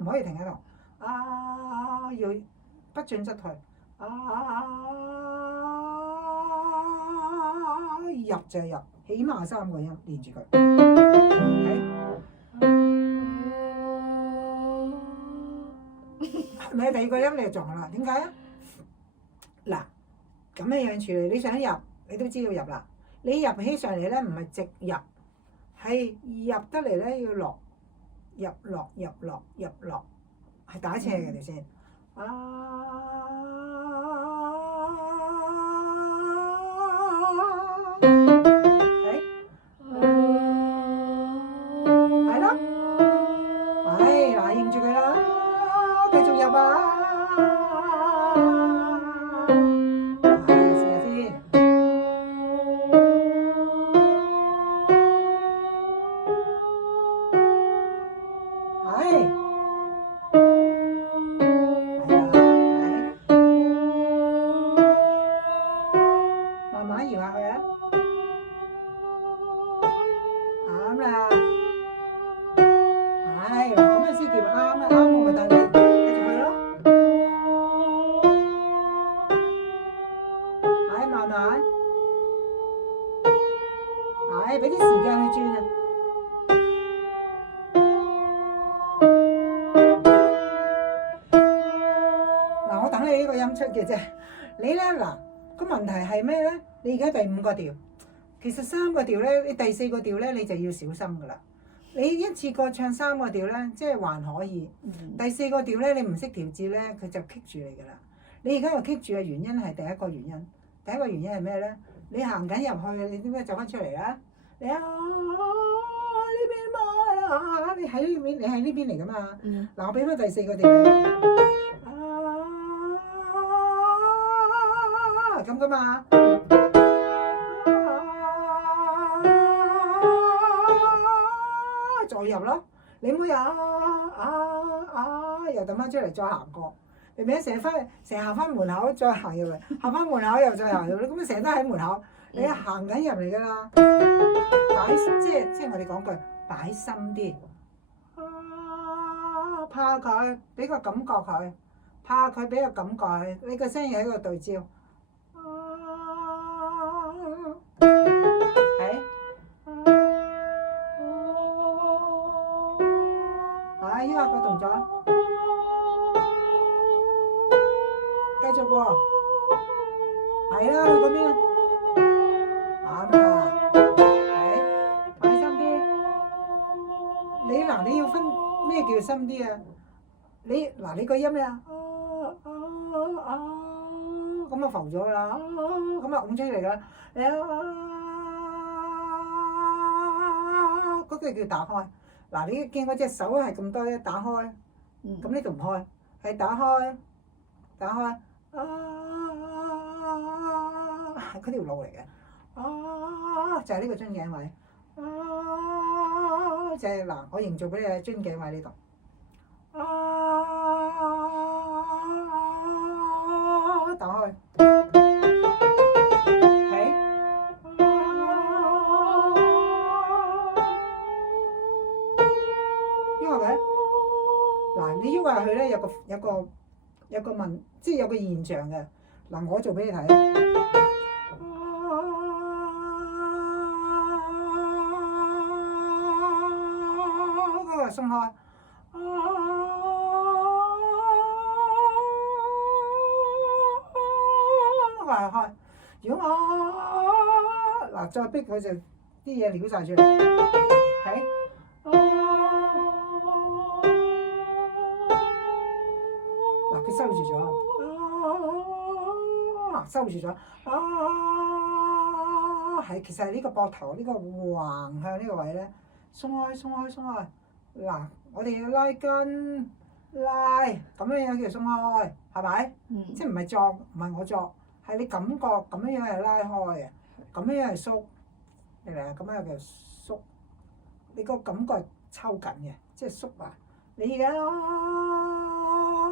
唔可以停喺度。要不進則退。入就係入，起碼3個音連住佢。你第2個音你就撞啦，點解啊？嗱，咁樣處理，你想入，你都知道入啦。你入起上嚟咧，唔係直入，係入得嚟咧要落，入落入落入落，係打斜嘅條線。係咯，嗱，認住佢啦，繼續入啊！俾啲時間去轉啊！嗱，我等你呢個音出嘅啫。你咧嗱，個問題係咩咧？你而家第5個調，其實3個調咧，你第4個調咧，你就要小心噶啦。你一次過唱3個調咧，即係還可以。第4個調咧，你唔識調節咧，佢就棘住你噶啦。你而家又棘住嘅原因係第一個原因。第一個原因係咩咧？你行緊入去，你點解走翻出嚟啊？你呢邊嘛？你喺呢邊，你喺呢邊嚟噶嘛？嗱，我俾翻第4個調你。咁噶嘛？再入咯，你唔好又揼翻出嚟，再行過。明明成日行翻門口，再行入嚟，行翻門口又再行入嚟，咁成日都喺門口。你行緊入嚟㗎啦，即係我哋講句擺心啲，怕佢俾個感覺佢，怕佢俾個感覺佢，你個聲要喺個對焦，係依個動作，繼續喎，係啦，去嗰邊。你要分咩叫深啲啊？你個音咧咁啊浮咗啦，咁啊拱出嚟啦，嗰個叫打開。嗱，你見我隻手係咁多咧，打開，咁呢度唔開，係打開，係嗰條路嚟嘅，就係呢個樽頸位。就係嗱，我營造俾你喺樽頸位呢度。打開。喐下佢。嗱，你喐下佢咧，有個問，即係有個現象嘅。嗱，我做俾你睇。鬆開，開。如果嗱再逼佢就啲嘢撩晒出嚟，嗱佢收住咗，係其實係呢個膊頭呢個橫向呢個位咧，鬆開。嗱，我哋要拉筋，咁樣叫鬆開，係咪？即係唔係作，唔係我作，係你感覺咁樣係拉開嘅，咁樣係縮，明唔明啊？咁樣叫縮，你個感覺抽緊嘅，即係縮啊！你而家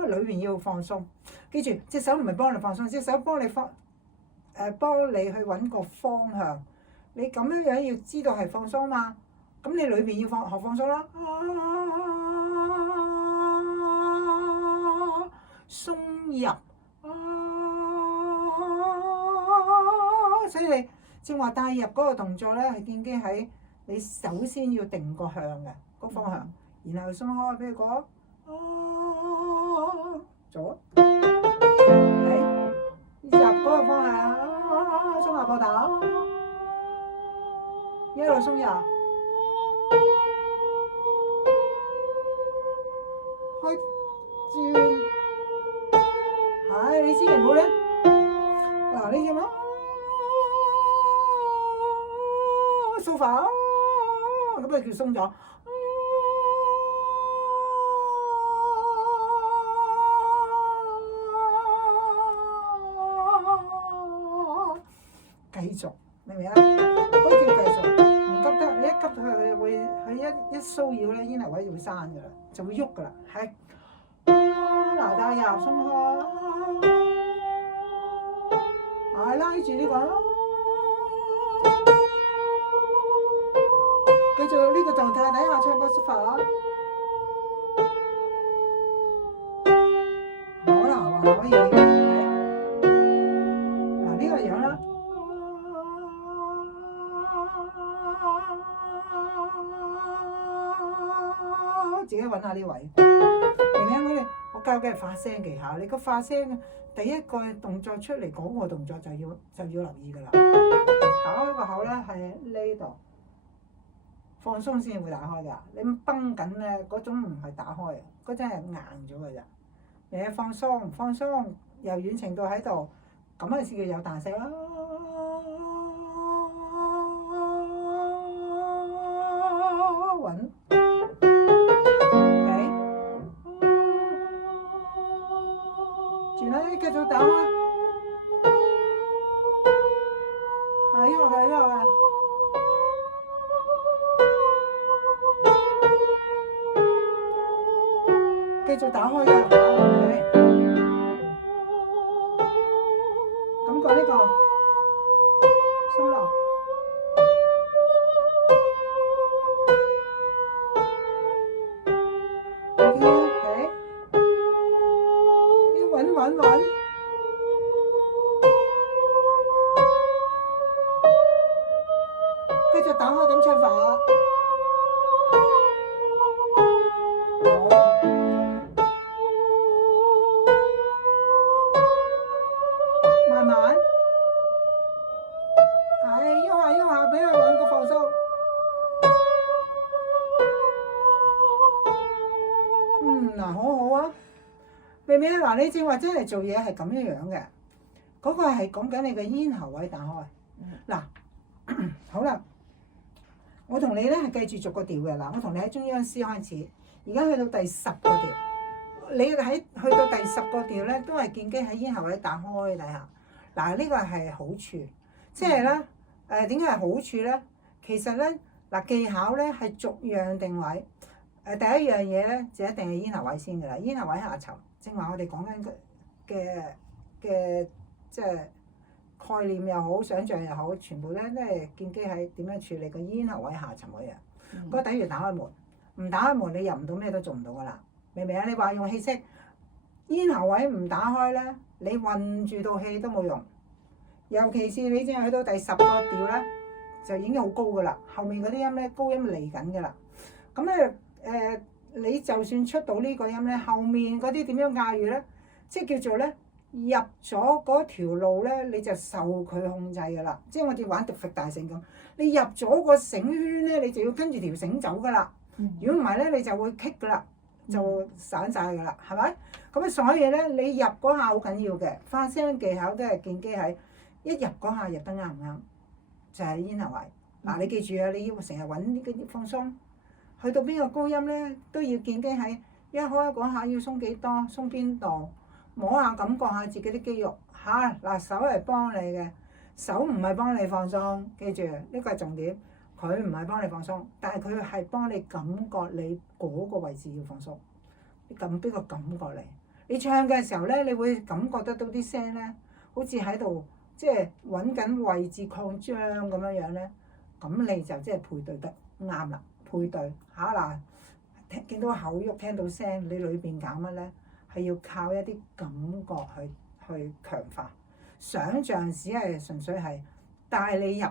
裏面要放鬆，記住隻手唔係幫你放鬆，隻手幫你幫你去揾個方向，你咁樣要知道係放鬆嘛。咁你裏邊要學放鬆啦，鬆入。所以你正話帶入嗰個動作咧，係建基喺你首先要定個向嘅個方向，然後鬆開，譬如講左，係入嗰個方向，鬆下膊頭，一路鬆入，開轉，係你千祈唔好咧，嗱你見冇？掃法咁就叫鬆咗。繼續，明唔明啊？嗰啲叫繼續，唔急得。你一急佢會，佢一騷擾咧，咽喉位就會生噶啦，就會喐噶啦。係，嗱帶入鬆開，係拉住呢個。繼續呢個狀態底下唱個法啦。好啦，話可以。嗱呢個樣啦。自己揾下呢位。明唔明？我教嘅係發聲技巧，你個發聲第一個動作出嚟講個動作就要留意㗎啦。打開個口咧係呢度。放鬆先會打開㗎，你繃緊咧嗰種唔係打開，嗰種係硬咗㗎咋。你放鬆，由軟程度喺度，咁啊先叫有彈性啦。穩，轉啦，繼續打開，係呢個嘅。繼續打開㗎，感覺呢個鬆落，要穩，繼續打開咁唱法。慢慢，係喐下，俾佢揾個放鬆。嗱，好啊，明唔明啊？嗱，你正話真係做嘢係咁樣嘅，嗰個係講緊你嘅咽喉位打開。嗱，好啦，我同你咧係繼續逐個調嘅。嗱，我同你喺中央 C 開始，而家去到第10個調，你去到第10個調咧，都係建基喺咽喉位打開底下。嗱，呢個係好處，即係咧點解係好處咧？其實咧嗱，技巧咧係逐樣定位。第一樣嘢咧就一定係咽喉位先㗎啦，咽喉位下沉。正話我哋講緊嘅即係概念又好，想像又好，全部咧都係建基喺點樣處理個咽喉位下沉嗰樣。嗰個等於打開門，唔打開門你入唔到咩都做唔到㗎啦，明唔明啊？你話用氣息，咽喉位唔打開咧，你運住道氣都冇用。尤其是你正係去到第10個調咧，就已經好高㗎啦，後面嗰啲音咧高音嚟緊㗎啦。咁咧你就算出到呢個音咧，後面嗰啲點樣駕馭咧？即係叫做咧入咗嗰條路咧，你就受佢控制㗎啦。即係我哋玩迪大繩咁，你入咗個繩圈咧，你就要跟住條繩走㗎啦。如果唔係咧，你就會棘㗎啦，就散晒㗎啦，係咪？咁啊，所以咧，你入嗰下好緊要嘅，發聲技巧都係建基喺一入嗰下入得啱唔啱，就係咽喉位。嗱，你記住啊，你要成日揾呢啲放鬆。去到邊個高音咧，都要建基喺一開嗰下要鬆幾多，鬆邊度，摸下感覺下自己啲肌肉嚇。嗱，手係幫你嘅，手唔係幫你放鬆，記住呢個係重點。佢唔係幫你放鬆，但係佢係幫你感覺你嗰個位置要放鬆。你撳邊個感覺嚟？你唱嘅時候咧，你會感覺得到啲聲咧，好似喺度即係揾緊位置擴張咁樣樣咧，咁你就即係配對得啱啦。配對嚇嗱，見到口喐，聽到聲，你裏邊搞乜咧？係要靠一啲感覺去強化。想像只係純粹係帶你入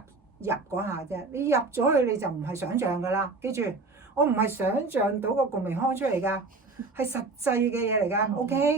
嗰下啫，你入咗去你就唔係想像㗎啦。記住，我唔係想像到個共鳴腔出嚟㗎，係實際嘅嘢嚟㗎。OK。